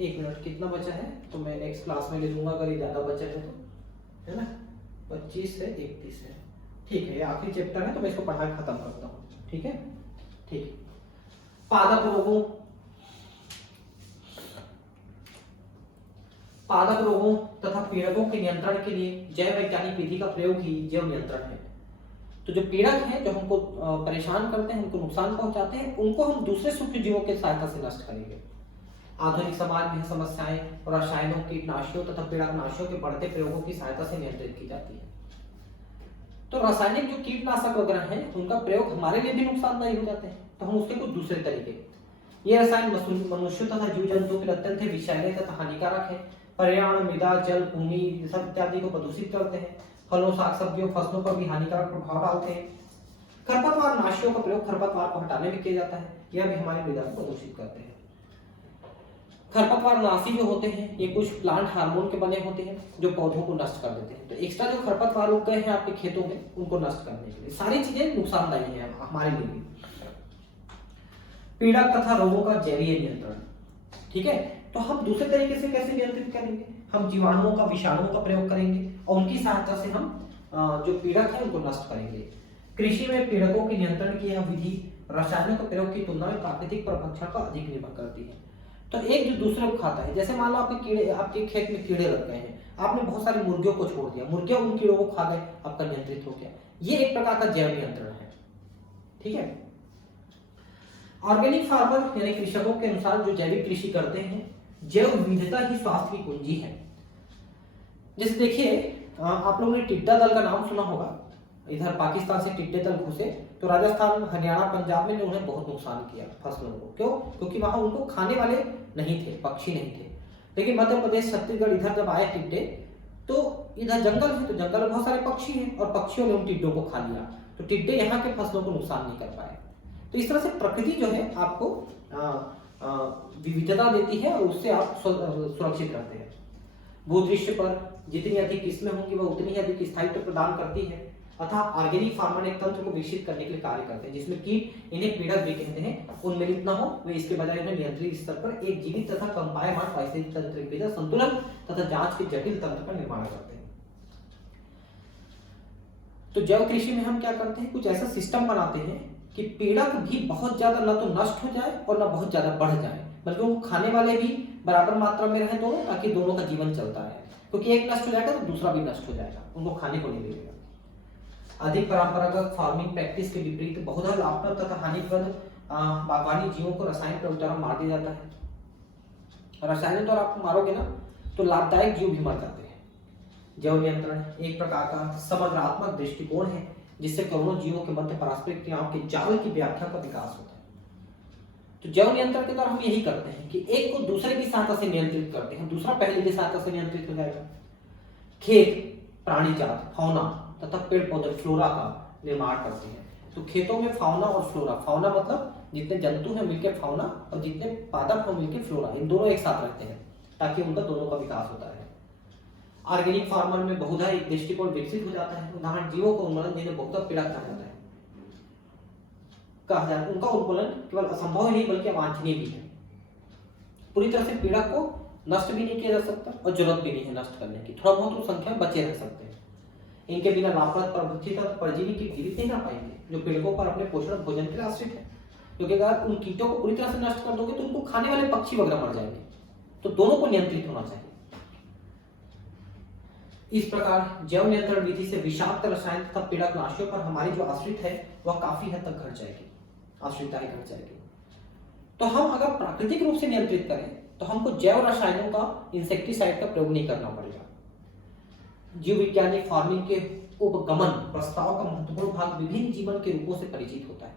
1 मिनट, कितना बचा है तो मैं नेक्स्ट क्लास में ले लूंगा अगर ये ज्यादा बचा है तो, है ना। 25 है, 31 है, ठीक है, ये आखिरी चैप्टर है तो मैं इसको पढ़ा के खत्म करता हूँ, ठीक है। ठीक, पादप रोगों तथा पीड़कों के नियंत्रण के लिए जैव वैज्ञानिक विधि का प्रयोग ही जैव नियंत्रण है। तो जो पीड़क हैं, जो हमको परेशान करते हैं, हमको नुकसान पहुंचाते हैं, उनको हम दूसरे सूक्ष्म जीवों के सहायता से नष्ट करेंगे। आधुनिक समाज में समस्याएं और रसायनों, कीटनाशियों तथा पीड़कनाशियों के बढ़ते प्रयोगों की सहायता से नियंत्रित की जाती है। तो रासायनिक जो कीटनाशक वगैरह हैं उनका प्रयोग हमारे लिए भी नुकसानदायी हो जाते हैं, तो हम उसके कुछ दूसरे तरीके, ये रसायन मनुष्यों तथा जीव जंतुओं के लिए अत्यंत विषैले तथा हानिकारक है, पर्यावरण, मृदा, जल, भूमि सब इत्यादि को प्रदूषित करते हैं, फलों, साग सब्जियों, फसलों पर भी हानिकारक प्रभाव डालते हैं। खरपतवार नाशियों का प्रयोग खरपतवार को हटाने में किया जाता है, यह भी हमारी मृदा को प्रदूषित करते हैं। खरपतवार नाशी जो होते हैं ये कुछ प्लांट हार्मोन के बने होते हैं जो पौधों को नष्ट कर देते हैं। तो एक्स्ट्रा जो खरपतवार उग गए हैं आपके खेतों में उनको नष्ट करने के लिए, सारी चीजें नुकसानदायी हैं हमारे लिए। पीड़क तथा रोगों का जैवीय नियंत्रण, ठीक है। तो हम दूसरे तरीके से कैसे नियंत्रित करेंगे, हम जीवाणुओं का, विषाणुओं का प्रयोग करेंगे और उनकी सहायता से हम जो पीड़क है उनको नष्ट करेंगे। कृषि में पीड़कों के नियंत्रण की यह विधि रासायनिक प्रयोग की तुलना में प्राकृतिक प्रभक्षण पर अधिक निर्भर करती है। तो एक जो दूसरे को खाता है, जैसे मान लो आपके खेत में कीड़े लग गए हैं, आपने बहुत सारी मुर्गियों को छोड़ दिया, मुर्गियां उन कीड़ों को खा गए, आपका नियंत्रित हो गया, ये एक प्रकार का जैव नियंत्रण है, ठीक है। ऑर्गेनिक फार्मर यानी कृषकों के अनुसार जो जैविक कृषि करते हैं, जैव विविधता ही स्वास्थ्य की कुंजी है। जैसे देखिए आप लोगों ने टिड्डा दल का नाम सुना होगा, इधर पाकिस्तान से टिड्डे दल घुसे तो राजस्थान, हरियाणा, पंजाब में उन्हें बहुत नुकसान किया फसलों को। क्यों? क्योंकि वहां उनको खाने वाले नहीं थे, पक्षी नहीं थे। लेकिन मध्य प्रदेश, छत्तीसगढ़ इधर जब आए टिड्डे, तो इधर जंगल है, तो जंगल में बहुत सारे पक्षी हैं और पक्षियों ने उन टिड्डों को खा लिया, तो टिड्डे यहाँ के फसलों को नुकसान नहीं कर पाए। तो इस तरह से प्रकृति जो है आपको विविधता देती है और उससे आप सुरक्षित रहते हैं। भूदृश्य पर जितनी अधिक किस्में होंगी वह उतनी ही अधिक स्थायित्व प्रदान करती है। अतः ऑर्गेनिक फार्मर एक तंत्र को विकसित करने के लिए कार्य करते हैं जिसमें कीट, इन्हें पीड़क भी कहते हैं, उन्मिलित न हो, वे इसके बजाय उन्हें नियंत्रित स्तर पर एक जीवित तथा कंपायमान पारिस्थितिक तंत्र के भीतर संतुलन तथा जांच के जटिल तंत्र का निर्माण करते हैं। तो जैव कृषि में हम क्या करते हैं, कुछ ऐसा सिस्टम बनाते हैं कि पीड़क भी बहुत ज्यादा न तो नष्ट हो जाए और न बहुत ज्यादा बढ़ जाए, बल्कि उनको खाने वाले भी बराबर मात्रा में रहे दोनों, ताकि दोनों का जीवन चलता रहे। क्योंकि एक नष्ट हो जाएगा तो दूसरा भी नष्ट हो जाएगा, उनको खाने को नहीं मिलेगा। अधिक परंपरागत फार्मिंग प्रैक्टिस के विपरीत बहुधा लाभप्रद तथा हानिप्रद बागवानी जीवों को रासायनिक प्रयोग द्वारा मार दिया जाता है। रासायनिक द्वारा आप मारोगे ना तो लाभदायक जीव भी मर जाते हैं। जैव नियंत्रण एक प्रकार का समग्रात्मक दृष्टिकोण है जिससे करोड़ों जीवों के मध्य पारस्परिक क्रियाओं के जाल की व्याख्या का विकास होता है। तो जैव नियंत्रण के द्वारा हम यही करते हैं कि एक को दूसरे की सहायता से नियंत्रित करते हैं, दूसरा पहले की सहायता से नियंत्रित हो जाएगा। खेत प्राणी जात, फौना तथा पेड़ पौधे, फ्लोरा का निर्माण करते हैं। तो खेतों में फाउना और फ्लोरा, फाउना मतलब जितने जंतु हैं मिलकर फाउना और जितने पादप हैं मिलकर फ्लोरा, इन दोनों एक साथ रहते हैं ताकि उनका दोनों का विकास होता है। ऑर्गेनिक फार्मर में बहुधा एक दृष्टिकोण विकसित हो जाता है। उदाहरण जीवों को उन्मूलन जिन्हें बहुधा पीड़क कहा जाता है, उनका उन्मूलन केवल असंभव ही नहीं बल्कि अवांछनीय भी है। पूरी तरह से पीड़क को नष्ट भी नहीं किया जा सकता और जरूरत भी नहीं है नष्ट करने की, थोड़ा बहुत संख्या बचे रह सकते हैं। इनके बिना लाभप्रद परभक्षी तथा परजीवी कीट जीवित नहीं रह पाएंगे, जो पेड़ों पर अपने पोषण भोजन के लिए आश्रित है। क्योंकि अगर उन कीटों को पूरी तरह से नष्ट कर दोगे तो उनको खाने वाले पक्षी वगैरह मर जाएंगे। तो दोनों को नियंत्रित होना चाहिए। इस प्रकार जैव नियंत्रण विधि से विषाक्त रसायन तथा पीड़कनाशियों पर हमारी जो आश्रित है वह काफी हद तक घट जाएगी, आश्रितता ही घट जाएगी। तो हम अगर प्राकृतिक रूप से नियंत्रित करें तो हमको जैव रसायनों का, इंसेक्टिसाइड का प्रयोग नहीं करना पड़ेगा। जीव वैज्ञानिक फार्मिंग के उपगमन प्रस्ताव का महत्वपूर्ण भाग विभिन्न जीवन के रूपों से परिचित होता है।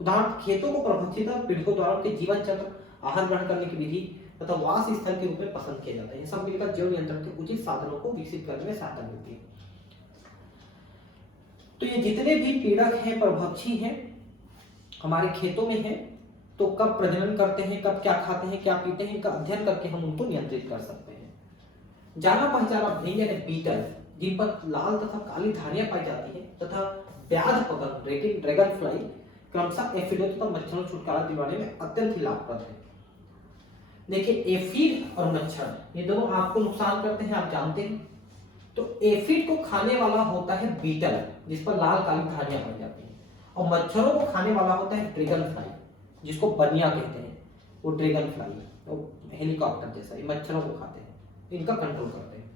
उदाहरण, खेतों को प्रभुत्व पीड़कों द्वारा उनके जीवन चक्र, आहार ग्रहण करने की विधि तथा वास स्थल के रूप में पसंद किया जाता है। ये सब मिलकर जैव नियंत्रण के उचित साधनों को विकसित करने में सहायता मिलती है। तो ये जितने भी पीड़क हैं, परभक्षी हैं, हमारे खेतों में हैं, तो कब प्रजनन करते हैं, कब क्या खाते हैं, क्या पीते हैं, इनका अध्ययन करके हम उनको नियंत्रित कर सकते हैं। जाना पहचाना भृंग यानी बीटल, जिन पर लाल तथा काली धारियां पाई जाती है, तथा व्याध पतंग ड्रैगन फ्लाई क्रमशः एफिडों तथा मच्छरों छुटकारा दिलवाने में अत्यंत ही लाभप्रद है। देखिए, एफिड और मच्छर ये दोनों आपको नुकसान करते हैं, आप जानते हैं। तो एफिड को खाने वाला होता है बीटल, जिस पर लाल काली धारियां पाई जाती हैं, और मच्छरों को खाने वाला होता है ड्रैगन फ्लाई, जिसको बनिया कहते हैं। वो ड्रैगन फ्लाई, वो हेलीकॉप्टर जैसा, ये मच्छरों को खाते हैं, इनका कंट्रोल करते हैं।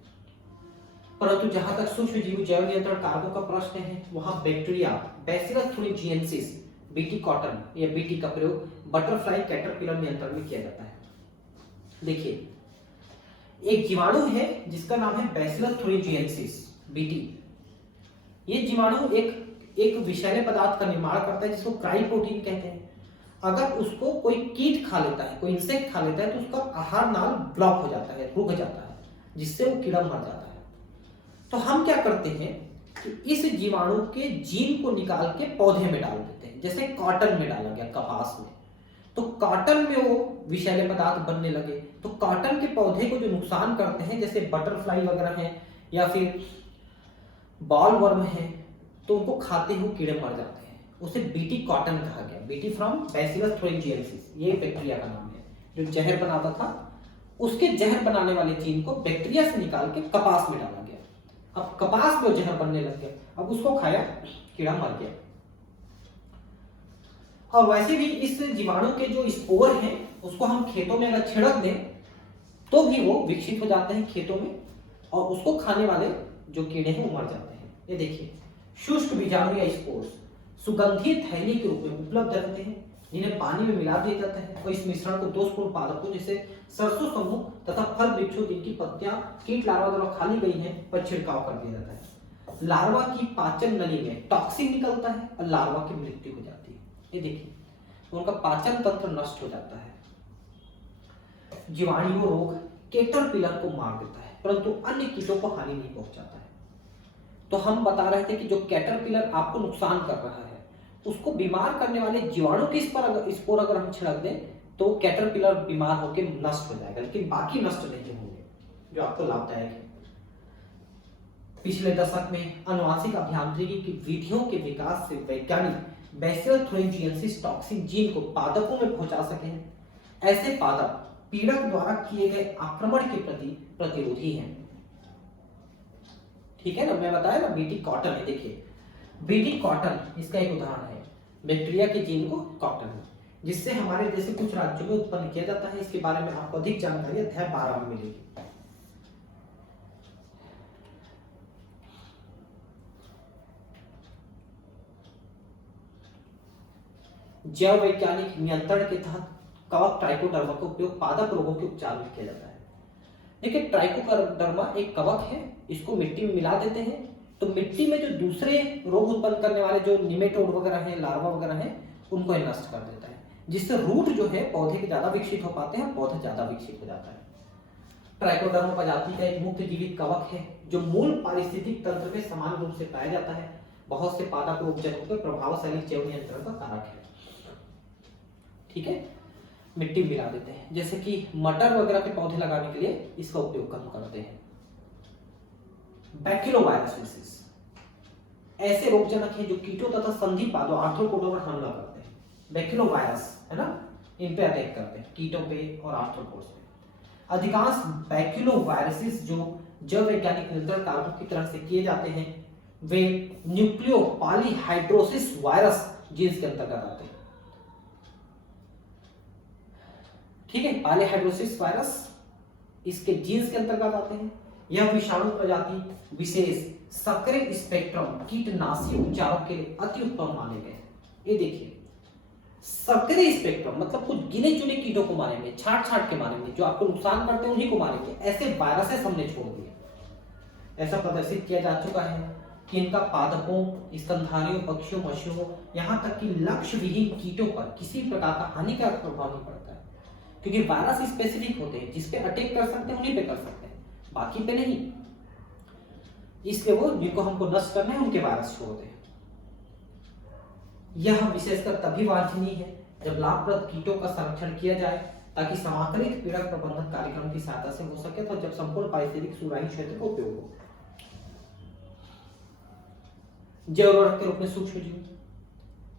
परंतु जहां तक सूक्ष्म जीव जैव नियंत्रण कारकों का प्रश्न है, वहां bacteria bacillus thuringiensis, BT cotton या बीटी का प्रयोग बटरफ्लाई कैटरपिलर नियंत्रण में किया जाता है। देखिए, एक जीवाणु है जिसका नाम है बैसिलस थुरिंजिएंसिस बीटी। ये जीवाणु एक विषैले पदार्थ का निर्माण करता है जिसको क्राइप्रोटीन कहते हैं। अगर उसको कोई कीट खा लेता है, कोई इंसेक्ट खा लेता है, तो उसका आहार नाल ब्लॉक हो जाता है, रुक जाता है, जिससे वो कीड़ा मर जाता है। तो हम क्या करते हैं कि इस जीवाणु के जीन को निकाल के पौधे में डाल देते हैं। जैसे कॉटन में डाला गया, कपास में, तो कॉटन में वो विषैले पदार्थ बनने लगे। तो कॉटन के पौधे को जो नुकसान करते हैं, जैसे बटरफ्लाई वगैरह हैं या फिर बॉल वर्म है, तो उनको खाते हुए कीड़े मर जाते हैं। उसे बीटी कॉटन कहा गया, बीटी फ्रॉम बैसिलस थुरिंजिएंसिस, ये बैक्टीरिया का नाम है जो जहर बनाता था। उसके जहर बनाने वाले जीन को बैक्टीरिया से निकाल के कपास में डाला गया। अब कपास में जहर बनने लग गया, अब उसको खाया, कीड़ा मर गया। और वैसे भी इस जीवाणु के जो स्पोर हैं, उसको हम खेतों में अगर छिड़क दें तो भी वो विकसित हो जाते हैं खेतों में, और उसको खाने वाले जो कीड़े हैं वो मर जाते हैं। ये देखिए, शुष्क बीजाणु या स्पोर्स सुगंधित थैली के रूप में उपलब्ध रहते हैं, जिन्हें पानी में मिला दिया जाता है, और इस मिश्रण को दोषपूर्ण पादपों जैसे सरसों समूह तथा फल वृक्षों जिनकी पत्तियां कीट लार्वा द्वारा खाली गई हैं पर छिड़काव कर दिया जाता है। लार्वा की पाचन नली में टॉक्सिन निकलता है और लार्वा की मृत्यु हो जाती है। ये देखिए, तो उनका पाचन तंत्र नष्ट हो जाता है। जीवाणु रोग कैटरपिलर को मार देता है, परंतु अन्य कीटों को हानि नहीं पहुंचाता है। तो हम बता रहे थे कि जो कैटरपिलर आपको नुकसान कर रहा है, उसको बीमार करने वाले जीवाणु के स्पोर अगर हम छिड़क दें तो कैटरपिलर बीमार होकर नष्ट हो जाएगा, लेकिन बाकी नष्ट नहीं होंगे, जो आपको लाभदायक है। पिछले दशक में आनुवंशिक अभियांत्रिकी की विधियों के विकास से वैज्ञानिक बैसिलस थुरिंजिएंसिस टॉक्सिन जीन को पादपों में पहुंचा सके हैं। ऐसे पादप पीड़क द्वारा किए गए आक्रमण के प्रति प्रतिरोधी हैं। ठीक है ना, मैं बताया ना, बीटी कॉटन है। देखिए, बीटी कॉटन इसका एक उदाहरण है, बैक्टीरिया के जीन को कॉटन, जिससे हमारे जैसे कुछ राज्यों में उत्पन्न किया जाता है। इसके बारे में आपको अधिक जानकारी अध्याय 12 में मिलेगी। जैव वैज्ञानिक नियंत्रण के तहत कवक ट्राइकोडर्मा का उपयोग पादप रोगों के उपचार में किया जाता है। देखिए, ट्राइकोडर्मा एक कवक है, इसको मिट्टी में मिला देते हैं, तो मिट्टी में जो दूसरे रोग उत्पन्न करने वाले जो निमेटोड वगैरह हैं, लार्वा वगैरह हैं, उनको नष्ट कर देता है, जिससे रूट जो है पौधे के ज्यादा विकसित हो पाते हैं, पौधे ज्यादा विकसित हो जाता है। ट्राइकोडर्मा प्रजाति का एक मुक्त जीवित कवक है जो मूल पारिस्थितिक तंत्र में समान रूप से पाया जाता है। बहुत से पादप रोगजनकों के प्रभावशाली जैव नियंत्रण का कारक है। ठीक है, मिट्टी मिला देते हैं, जैसे कि मटर वगैरह के पौधे लगाने के लिए इसका उपयोग हम करते हैं। बैक्टीरियोवायरस ऐसे रोगजनक हैं जो कीटों तथा संधि पादों आर्थ्रोपोडों पर हमला करते हैं। बैक्टीरियोवायरस है ना, इन पे अटैक करते हैं, कीटों पे और आर्थ्रोपोड्स पे। अधिकांश बैक्टीरियोवायरसेस जो जैव वैज्ञानिक नियंत्रण कारकों की तरह से किए जाते हैं, वे न्यूक्लियो पॉलीहाइड्रोसिस वायरस जीन्स के अंतर्गत आते हैं। ठीक है, पॉलीहाइड्रोसिस वायरस इसके जीन्स के अंतर्गत आते हैं। यह विषाणु प्रजाति विशेष सक्रिय स्पेक्ट्रम कीटनाशी उपचारों के लिए अति उत्तम माने गए। ये देखिए, सक्रिय स्पेक्ट्रम मतलब कुछ गिने चुने कीटों को मारेंगे, छाट छाट के मारेंगे, जो आपको नुकसान करते हैं उन्हीं को मारेंगे। ऐसे वायरसेस हमने छोड़ दिए। ऐसा प्रदर्शित किया जा चुका है कि इनका पादपों, स्तनधारियों, पक्षियों, मछलियों, यहाँ तक कि लक्ष्य विहीन कीटों पर किसी प्रकार का हानिकारक प्रभाव नहीं पड़ता है, क्योंकि वायरस स्पेसिफिक होते हैं। जिसपे अटैक कर सकते हैं उन्हीं पे कर सकते हैं, बाकी पे नहीं। इसलिए वो जिनको हमको नष्ट करना है उनके वायरस छोड़ते हैं। यह विशेषकर तभी वांछनीय है जब लाभप्रद कीटों का संरक्षण किया जाए, ताकि समाकलित पीड़क प्रबंधन कार्यक्रम की सहायता से हो सके, तो जब संपूर्ण पारिस्थितिक सुराही क्षेत्र का उपयोग हो। जैव उर्वरक के रूप में सूक्ष्म जीव,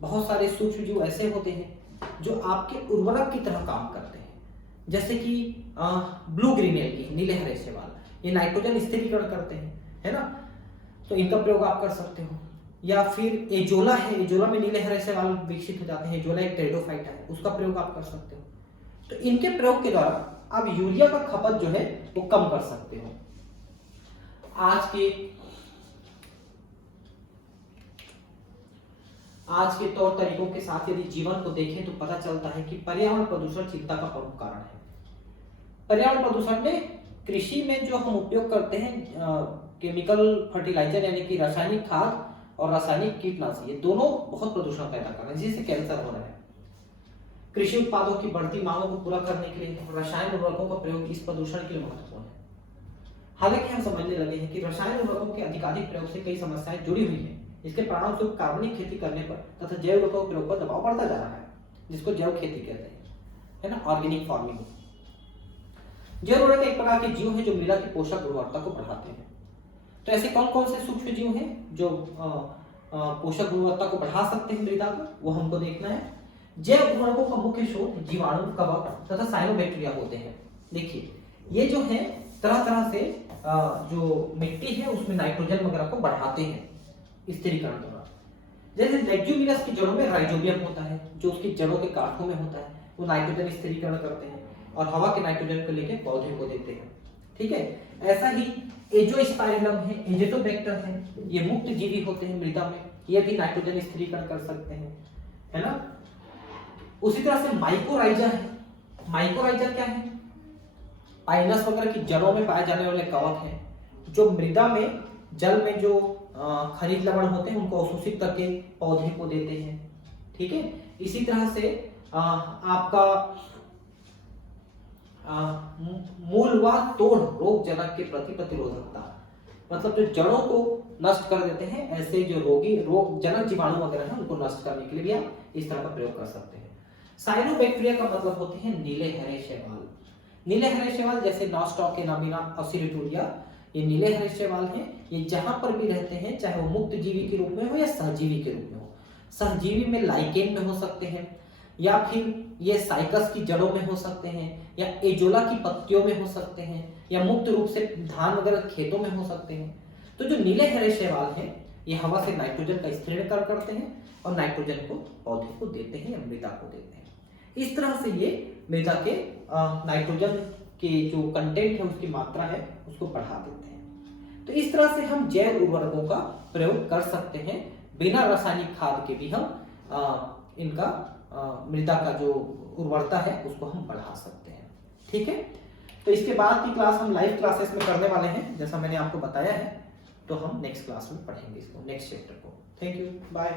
बहुत सारे सूक्ष्म जीव ऐसे होते हैं जो आपके उर्वरक की तरह काम करते हैं, जैसे कि ब्लू ग्रीन एल्गी, नीले हरे शैवाल, ये नाइट्रोजन स्थिरीकरण करते हैं, है ना, तो इनका प्रयोग आप कर सकते हो। या फिर एजोला है, एजोला में नीले हरे शैवाल विकसित हो जाते हैं, एजोला एक टेरिडोफाइट है, उसका प्रयोग आप कर सकते हो। तो इनके प्रयोग के द्वारा आप यूरिया का खपत जो है वो कम कर सकते हो। आज के तौर तरीकों के साथ यदि जीवन को देखें तो पता चलता है कि पर्यावरण प्रदूषण चिंता का प्रमुख कारण है। पर्यावरण प्रदूषण में कृषि में जो हम उपयोग करते हैं केमिकल फर्टिलाइजर यानी कि रासायनिक खाद और रासायनिक कीटनाशी, ये दोनों बहुत प्रदूषण पैदा कर रहे हैं, जिससे कैंसर हो रहा है। कृषि उत्पादों की बढ़ती मांगों को पूरा करने के लिए रसायन उर्वरकों का प्रयोग इस प्रदूषण के लिए महत्वपूर्ण है। हालांकि हम समझने लगे हैं कि रसायन उर्वरकों के अधिकाधिक प्रयोग से कई समस्याएं जुड़ी हुई हैं। इसके परिणामस्वरूप कार्बनिक खेती करने पर तथा जैव उर्वरकों के प्रयोग पर दबाव बढ़ता जा रहा है, जिसको जैव खेती कहते हैं, है ना, ऑर्गेनिक फार्मिंग। जैव उर्वरक एक प्रकार के जीव हैं जो मृदा की पोषक गुणवत्ता को बढ़ाते हैं। तो ऐसे कौन कौन से सूक्ष्म जीव हैं जो पोषक गुणवत्ता को बढ़ा सकते हैं मृदा को, वो हमको देखना है। जैव उर्वरकों का मुख्य स्रोत जीवाणु, कवक तथा साइनोबैक्टीरिया होते हैं। देखिए, ये जो है तरह तरह से जो मिट्टी है उसमें नाइट्रोजन वगैरह को बढ़ाते हैं स्थिरीकरण द्वारा। जैसे लेग्यूमिनस की जड़ों में राइजोबियम होता है, जो उसकी जड़ों के गांठों में होता है, वो नाइट्रोजन स्थिरीकरण करते हैं और हवा के नाइट्रोजन को लेकर पौधे को देते हैं। ठीक है, ऐसा ही एजोस्पाइरिलम है, एजेटोबैक्टर है, ये मुक्त जीवी होते हैं मृदा में, ये भी नाइट्रोजन स्थिरीकरण कर सकते हैं, है ना। उसी तरह से माइकोराइजा है। माइकोराइजा क्या है? पाइनस वगैरह की जड़ों में पाए जाने वाले कवक हैं, जो मृदा में जल में जो खनिज लवण होते हैं उनको अवशोषित करके पौधे को देते हैं। ठीक है, इसी तरह से आपका मूल व तोड़ रोग जनक के प्रति प्रतिरोधकता, मतलब जो जड़ों को नष्ट कर देते हैं, ऐसे जो रोग जनक जीवाणु वगैरह हैं उनको नष्ट करने के लिए भी आप इस तरह का प्रयोग कर सकते हैं। साइनोबैक्टीरिया का मतलब होते हैं नीले हरे शैवाल। नीले हरे शैवाल जैसे नॉस्टॉक एनाबिना ऑसिलिटोरिया, ये नीले हरे शैवाल हैं। ये जहां पर भी रहते हैं, चाहे वो मुक्त जीवी के रूप में हो या सहजीवी के रूप में हो, सहजीवी में लाइकेन में हो सकते हैं, या फिर ये साइकस की जड़ों में हो सकते हैं, या एजोला की पत्तियों में हो सकते हैं, या मुक्त रूप से धान वगैरह खेतों में हो सकते हैं। तो जो नीले हरे शैवाल हैं ये हवा से नाइट्रोजन का स्थिरीकरण करते हैं और नाइट्रोजन को पौधे को देते हैं या मृदा को देते हैं। इस तरह से ये मृदा के नाइट्रोजन के जो कंटेंट है उसकी मात्रा है उसको बढ़ा देते हैं। तो इस तरह से हम जैव उर्वरकों का प्रयोग कर सकते हैं। बिना रासायनिक खाद के भी हम इनका मृदा का जो उर्वरता है उसको हम बढ़ा सकते हैं। ठीक है, तो इसके बाद की क्लास हम लाइव क्लासेस में करने वाले हैं, जैसा मैंने आपको बताया है। तो हम नेक्स्ट क्लास में पढ़ेंगे इसको, नेक्स्ट चैप्टर को। Thank you, bye.